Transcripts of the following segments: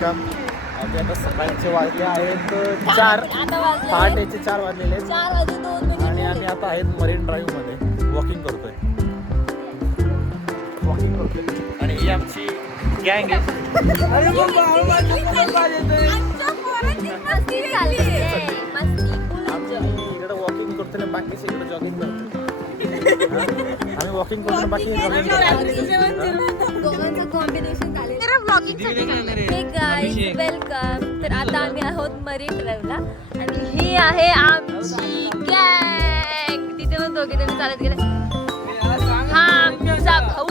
Welcome. आम्ही आता सकाळचे वाजले आहेत 4, पहाटेचे 4 वाजलेले आहेत. 4 वाजले 2 मिनिट आणि आम्ही आता आहेत मरीन ड्राईव्ह मध्ये वॉकिंग करतोय. आणि ही आमची गँग आहे. आम्ही इकडे वॉकिंग करतोय, बाकीचे इकडे जॉगिंग करतोय. आम्ही वॉकिंग करतो, बाकी दोघांचं कॉम्बिनेशन झाले. हे गाईज वेलकम. तर आता आम्ही आहोत मरीन ड्राईव्हला आणि ही आहे आमची गँग. तिथे पण दोघे जण चालत गेले. हा आमचा भाऊ.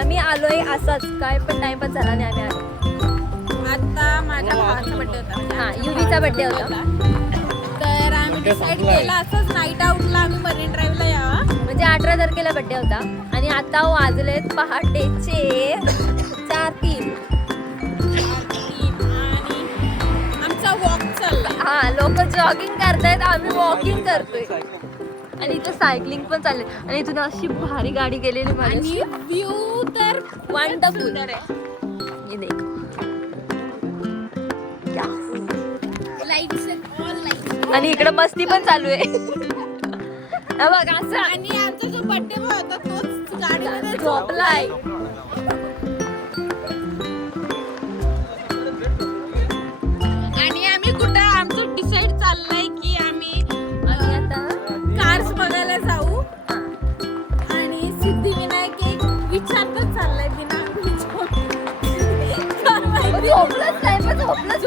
आम्ही आलोय असाच काय पण टाइमपास झाला नाही. आम्ही आलो आता माझ्या भावाचा बर्थडे होता. हा युवीचा बर्थडे होता. तर आम्ही डिसाईड केलं असंच नाईट आउटला आम्ही मरीन ड्राईव्हला यावा. म्हणजे 18 तारखेला बर्थडे होता आणि आता वाजलेत पहाटेचे 4:03 आणि आमचा वॉक चालला. हा लोक जॉगिंग करतायत, आम्ही वॉकिंग करतोय. आणि इथं सायकलिंग पण चालली आणि इथून अशी भारी गाडी गेलेली आणि माझी. व्ह्यू तर वंडरफुल आहे. ये देखो लाईट्स ऑल लाईट्स. आणि इकडे मस्ती पण चालू आहे. हा बघ असं आणि आमचा जो बर्थडे बॉय होता तोच गाडीमध्ये झोपलाय. आणि आम्ही कुठं आमचं डिसाईड चाललंय की आम्ही आता कार्स बघायला जाऊ. आणि सिद्धिविनायक एक विचारतच चाललाय बिना झोपलंच नाही पण झोपलंच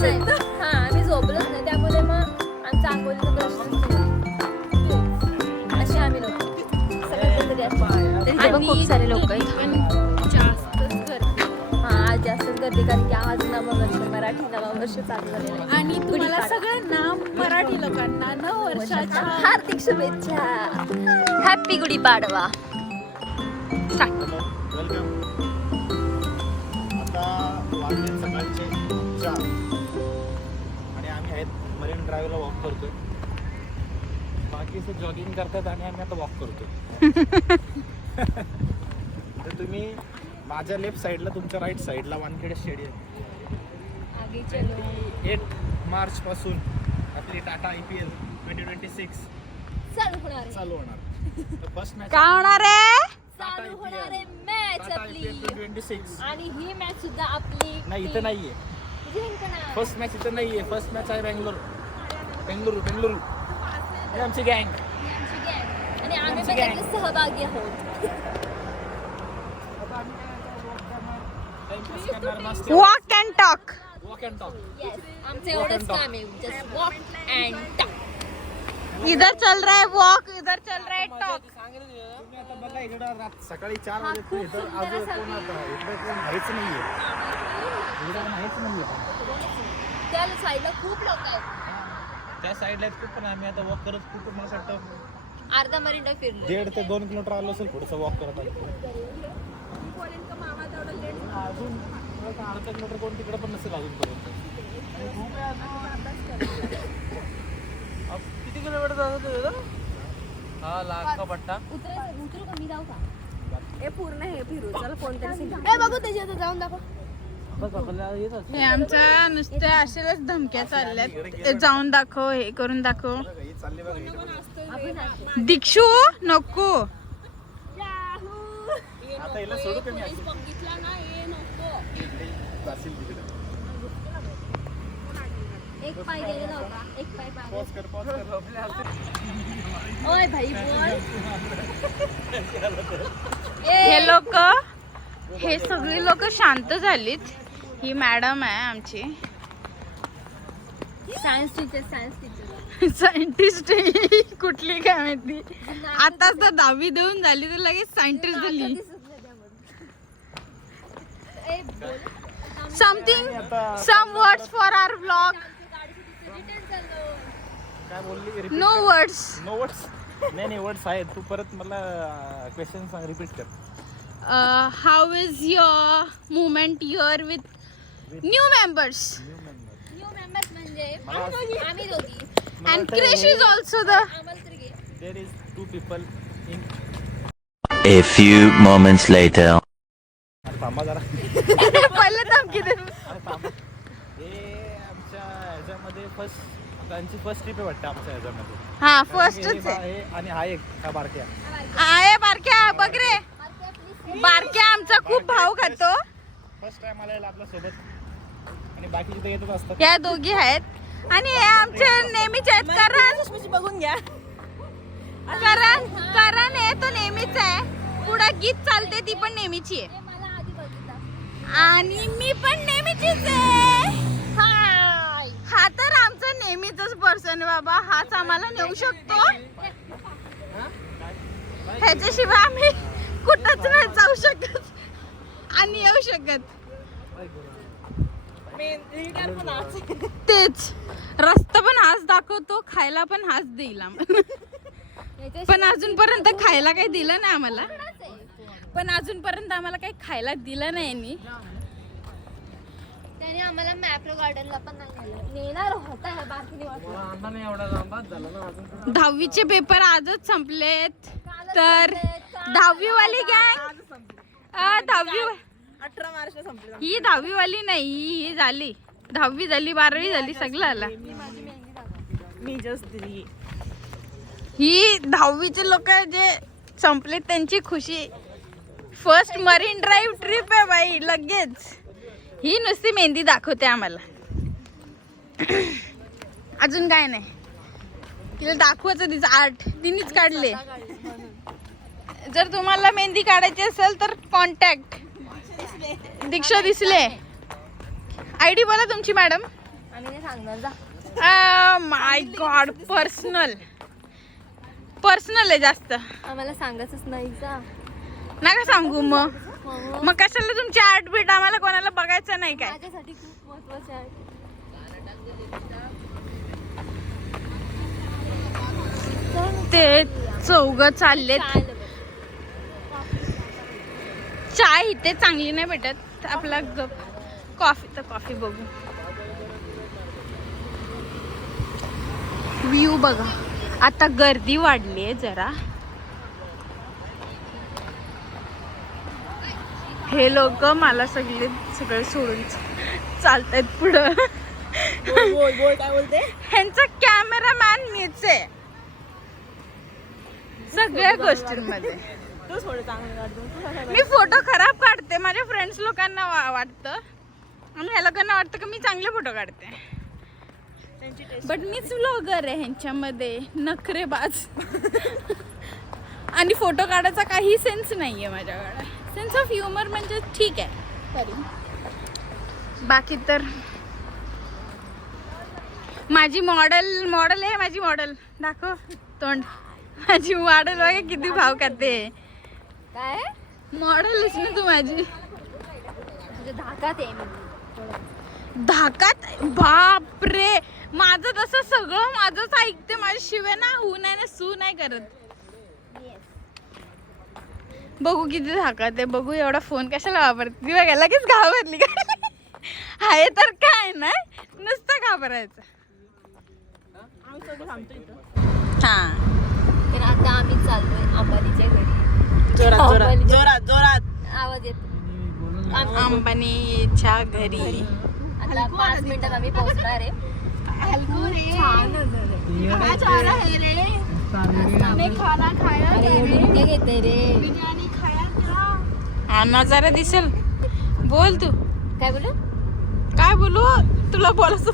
नाही. हा आम्ही झोपलंच नाही, त्यामुळे मग आमचा आंघोळीचा प्रश्न असे आम्ही लोक सगळ्यांकडे खूप सारे लोक आहेत. जास्तच गर्दी. हा आज जास्तच गर्दी कारण की आज नववर्ष मराठी नववर्ष चालू झालेलं आहे. आणि तुम्हाला सगळ्यांना मराठी लोकांना नववर्षाच्या हार्दिक शुभेच्छा. हॅपी गुढीपाडवा. वेलकम. आता वाजले सकाळचे 4 आणि आम्ही आहेत मरीन ड्राईव्हला वॉक करतोय. बाकीचे जॉगिंग करतात आणि आम्ही आता वॉक करतोय. तर तुम्ही माझ्या लेफ्ट साईडला, तुमच्या राईट साईडला वानखेडे स्टेडियम. 8 मार्च पासून आपली टाटा IPL 2026 चालू होणार. फर्स्ट मॅच काय होणार आहे? चालू होणार आहे मॅच आपली 2026. आणि ही मॅच सुद्धा आपली नाही इथं नाहीये. जिंकणार. फर्स्ट मॅच इथं नाहीये. फर्स्ट मॅच आहे बेंगलुरू. ही आमची गँग. आमची gang. आणि आम्ही पण त्याचे सहभागी आहोत. Walk and talk. Walk and talk. Yes. आमचं एवढंच काम आहे. Just walk and talk. इधर चल रहा है वॉक, इधर चल रहा है टॉक. तुम्ही आता बघा इकडं सकाळी 4 हा, वाजे खूप इथं सुंदर अजून असा कोण view. आता इकडे कोण नाहीच नाहीये. इकडे नाहीच नाहीये. त्या साईडला खूप लोक आहेत. त्या साईडला खूप, पण आम्ही आता वॉक करत खूप मला असं वाटतं अर्धा मरीन फिरलो. 1.5 ते 2 किलोमीटर आलो असेल पुढचं वॉक करत आलो. अजून अर्धा किलोमीटर कोण तिकडे पण नसेल अजूनपर्यंत. किती किलोमीटर जातो? हा लाख का पट्टा. उतरू कमी जाऊ का? हे पूर्ण हे फिरू चल कोणतरी. बघू त्याच्या जाऊन दाखव. हे आमच्या नुसत्या अशाच धमक्या चालल्यात. ते जाऊन दाखव, हे करून दाखव. ही चालली बघा इकडं. दीक्षू नको. आता हिला सोडू कमी असेल. जाशील तिकडे. एक पाय गेलेला होता. एक पाय पाय. पॉज कर. ओय भाई बोल. हे लोक, हे सगळी लोक शांत झालीत. ही मॅडम आहे आमची सायन्स टीचर. सायंटिस्ट. कुठली काय माहिती. आताच तर 10वी देऊन झाली तर लगेच सायंटिस्ट झाली. Some words for our blog. काय बोलली? No words. No words. नाही वर्ड्स आहेत. तू परत मला क्वेश्चन सांग, रिपीट कर. How is your movement your with new members. New members म्हणजे आम्ही दोघी. And Krish is also the. There is 2 people in. A few moments later. थांबा जरा. पहिलं धमकी दे. अरे थांबा. हे आमच्या ह्याच्यामध्ये त्यांची फर्स्ट ट्रिप आहे वाटतं आमच्या ह्याच्यामध्ये. हा फर्स्टच आहे. हे आणि हा एक हा बारक्या. आहे बारक्या बघ रे. बारक्या आमचा खूप भाव खातो. फर्स्ट टाइम आलेला आपल्या सोबत आणि बाकीचे तर येतच असतात. या दोघी आहेत आणि हे आमचे नेहमीचे आहेत. करण बघून घ्या. करण आहे तो नेहमीच आहे. पुढं गीत चालते ती पण नेहमीची आहे आणि मी पण नेहमीचीच आहे. हा तर आमचा नेहमीचाच पर्सन आहे बाबा. हाच आम्हाला नेऊ शकतो. ह्याच्याशिवाय आम्ही कुठंच नाही जाऊ शकत आणि येऊ शकत. तेच रस्ता पण हाच दाखवतो, खायला पण हाच देईल आम्हाला. पण अजूनपर्यंत खायला काही दिलं नाही आम्हाला. काही खायला दिलं नाही यांनी. त्याने आम्हाला मॅप्रो गार्डनला पण नाही नेणार होता. बाकी 10वीचे पेपर आजच संपलेत. तर 10वी वाली गँग 18 मार्चला संपले. ही 10वी वाली नाही, ही झाली 10वी झाली 12वी झाली सगळं आला. मी जस्ट दिली. ही 10वीचे लोक जे संपलेत त्यांची खुशी. फर्स्ट मरीन ड्राईव्ह ट्रिप आहे बाई. लगेच ही नुसती मेहंदी दाखवते आम्हाला. अजून काय नाही. तिला दाखवायचं तिचं आर्ट तिनेच काढले. जर तुम्हाला मेहंदी काढायची असेल तर कॉन्टॅक्ट दीक्षा दिसले. आयडी बोला तुमची मॅडम. आम्ही नाही सांगणार जा. माय गॉड पर्सनल आहे जास्त. आम्हाला सांगायचंच नाही जा. नका सांगू मग कशाला तुमची आर्ट बीट आम्हाला कोणाला बघायचं नाही काय. माझ्यासाठी खूप महत्वाचं आहे. ते चौघ चाललेत. चाय इथे चांगली नाही भेटत. आपला कॉफी बघू. व्ह्यू बघा. आता गर्दी वाढली आहे जरा. हे लोक मला सगळे सोडून चालतायत पुढं. काय बोलते. ह्यांचा कॅमेरामॅन मीच आहे सगळ्या गोष्टींमध्ये. मी फोटो खराब काढते. माझ्या फ्रेंड्स लोकांना वाटतं आणि ह्या लोकांना वाटतं की मी चांगले फोटो काढते. बट मीच व्लॉगर आहे ह्यांच्यामध्ये. नखरेबाज. आणि फोटो काढायचा काही सेन्स नाहीये माझ्याकडे. सेन्स ऑफ ह्युमर म्हणजे ठीक आहे तरी. बाकी तर माझी मॉडेल आहे. माझी मॉडेल दाखव तोंड. माझी मॉडेल बघा किती भाव खाते. काय मॉडेल ना तू माझी. म्हणजे धाकात आहे मी. धाकात बापरे. माझं तसं सगळं माझंच ऐकते. माझ्या शिवाय ना हू नाही ना सू नाही करत. बघू किती धाकात आहे. बघू एवढा फोन कशाला वापरते ती बघा. लगेच घाबरली का. आहे तर काय नाही नुसतं घाबरायचं. हा तर आता आम्ही चाललोय अंबानीच्या घरी. जोरात आवाज येतो. अंबानीच्या घरी. आता 5 मिनिटात आम्ही पोहोचणार आहे. छान नृत्य घेते रे. नजारा दिसेल. बोल तू. काय बोलू. काय बोलू तुला बोलायचं.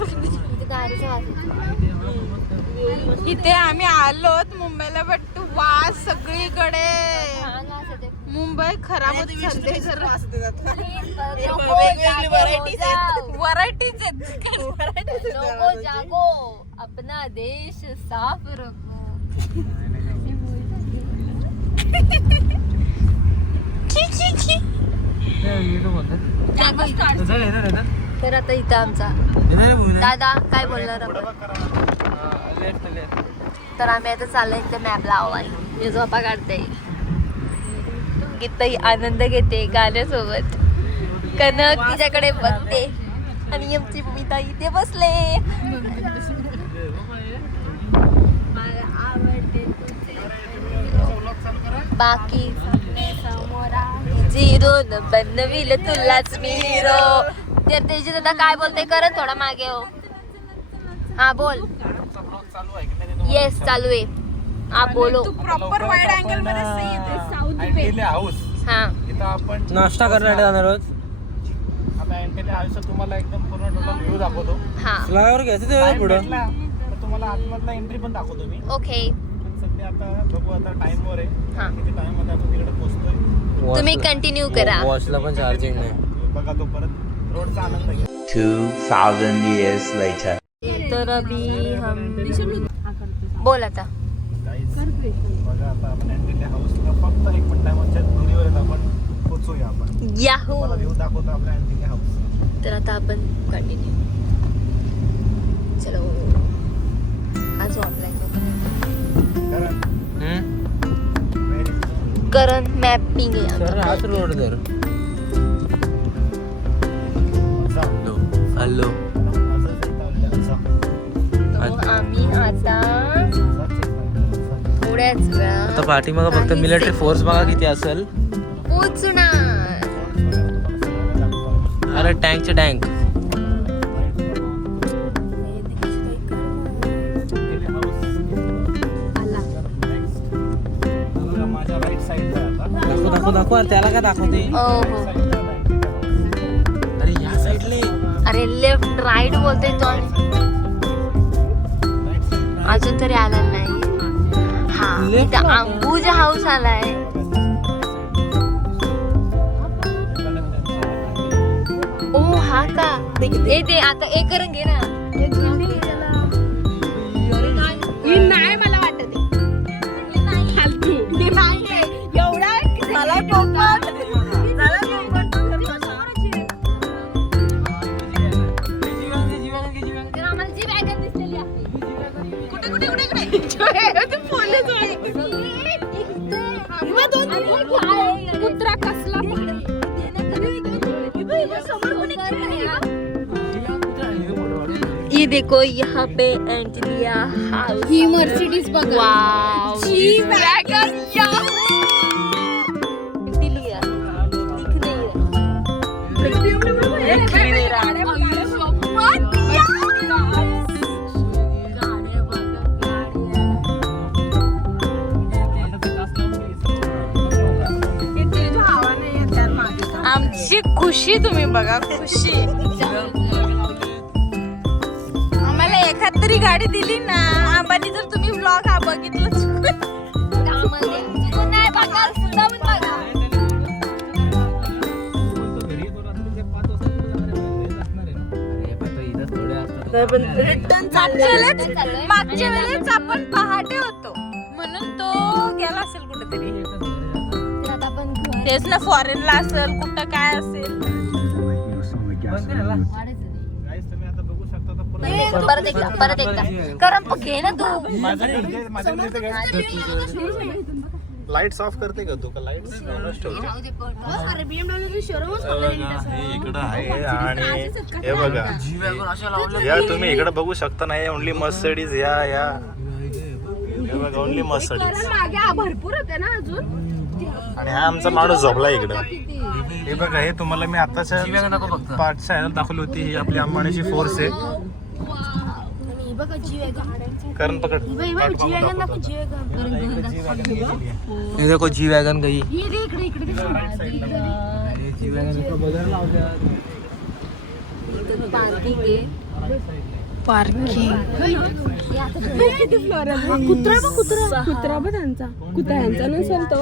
गाडीचा आवाज येतो. इथे आम्ही आलोत मुंबईला. बट वास सगळीकडे. छान वास येते. मुंबई खराबच झाली. व्हरायटीज आहेत. लोगो जागो अपना देश साफ रखो. तर आता इथं आमचा दादा काय बोलणार आपण. तर आम्ही आता चाललोय इथे मॅप लावायला. मी झोपा काढते. गीताई आनंद घेते गाण्यासोबत. कनक तिच्याकडे बघते आणि आमची भूमिता इथे बसले. बाकी समोर आहे झिरो न बनविल तुलाच मी हिरो. तर त्याची दादा काय बोलते करत थोडा मागे हो. हा बोल. येस चालू आहे. आप बोलो. प्रॉपर वाईड अँगल मध्ये सही येते. अँटिले हाऊस. हा इथं आपण नाश्ता करण्यासाठी जाणार आहोत. आता अँटिले हाऊसचा तुम्हाला एकदम पूर्ण टोटल व्ह्यू दाखवतो. हा फ्लावर घ्यायचं ते Time पुढं. भेटला तर तुम्हाला आतमधला एंट्री पण दाखवतो मी. ओके. पण सध्या आता बघू आता टाइम वर हा. आहे. किती टाइम मध्ये आपण तिकडे पोहोचतोय. तुम्ही कंटिन्यू करा. वॉचला पण चार्जिंग नाही. बघा तो परत रोडचा आनंद घ्या. 2000 years later. तर अभी हम बोल आता. Guys, बघा आता आपण अँटिले हाऊसला फक्त 1 मिनिटाच्या दुरीवर आहेत. आपण पोहोचूया आपण. याहू. तुम्हाला व्ह्यू दाखवतो आपल्या अँटिले हाऊस. तर आता आपण कंटिन्यू. चलो हा जो आपला कारण very करण मॅपिंग सर हाच रोड धर. हॅलो. आम्ही आता थोड्याच आता वेळा पाठीमागं फक्त मिलिटरी फोर्स बघा किती असेल. पोचणार. अरे टँकचे टँक. माझ्या राईट साईडला आता दाखव दाखव दाखव. अरे त्याला काय दाखवते. हो अरे ह्या साईडले. अरे लेफ्ट राईट बोलतोय तो अजून तरी आला नाही. हा Left इथं अंबुजा हाऊस आलाय. ओ हा का ए ते आता एक करून घे ना. नाही मला वाटत फालतू नाही एवढा मला कोकण तर आम्हाला जी वॅगन दिसलेली आहे. कुठे कुठे कुठे कुठे पोलीस कुत्रा कसला ये देखो यहाँ पे एंटिलिया हाउस. ही मर्सिडीज बघा. वाव. जी वॅगन दिख नहीं रहा. आमची खुशी तुम्ही बघा. खुशी आम्हाला एखाद तरी गाडी दिली ना. आंबानी जर तुम्ही व्लॉग हा बघितलं नाही बघा सुद्धा पण बघा. मागच्या वेळेस आपण पहाटे होतो म्हणून तो गेला असेल कुठेतरी. तर आता आपण तेच ना फॉरेनला असेल कुठं काय असेल. Guys, तुम्ही आता बघू शकता तर पूर्ण परत एकदा करम घे ना तू. लाईट्स ऑफ करते का तू का लाईट्स इकडं आहे. आणि हे बघा या तुम्ही इकडे बघू शकता नाही ओनली मर्सिडीज या हे बघा ओनली मर्सिडीज. भरपूर होते ना अजून. आणि हा आमचा माणूस झोपला इकडं. हे बघा हे तुम्हाला मी आताच्या पाठच्या ह्याला दाखवली होती. ही आपली अंबानीची फोर्स आहे. करण पकड. हे देखो जी वॅगन गई. पार्किंग आहे. पार्किंग कुत्रा बघ त्यांचा. कुत्र्यांचा नसेल तो.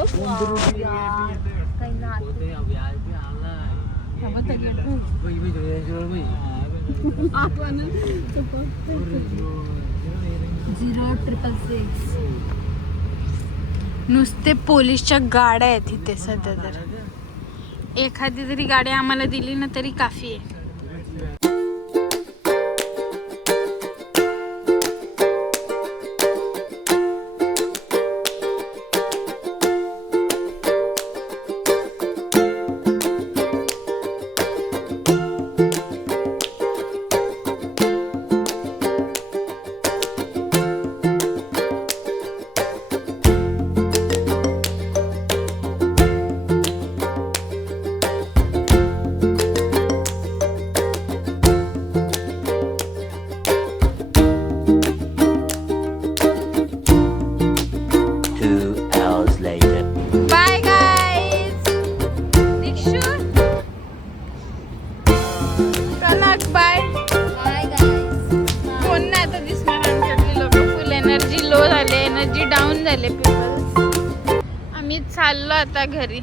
नुसते पोलीसच्या गाड्या आहेत इथे सध्या. तर एखादी तरी गाडी आम्हाला दिली ना तरी काफी आहे. चला बाय. Bye guys. कोण नाही आता दिसणार आमच्यातले लोक. फुल एनर्जी लो झाले, एनर्जी डाऊन झाले पीपल. आम्ही चाललो आता घरी.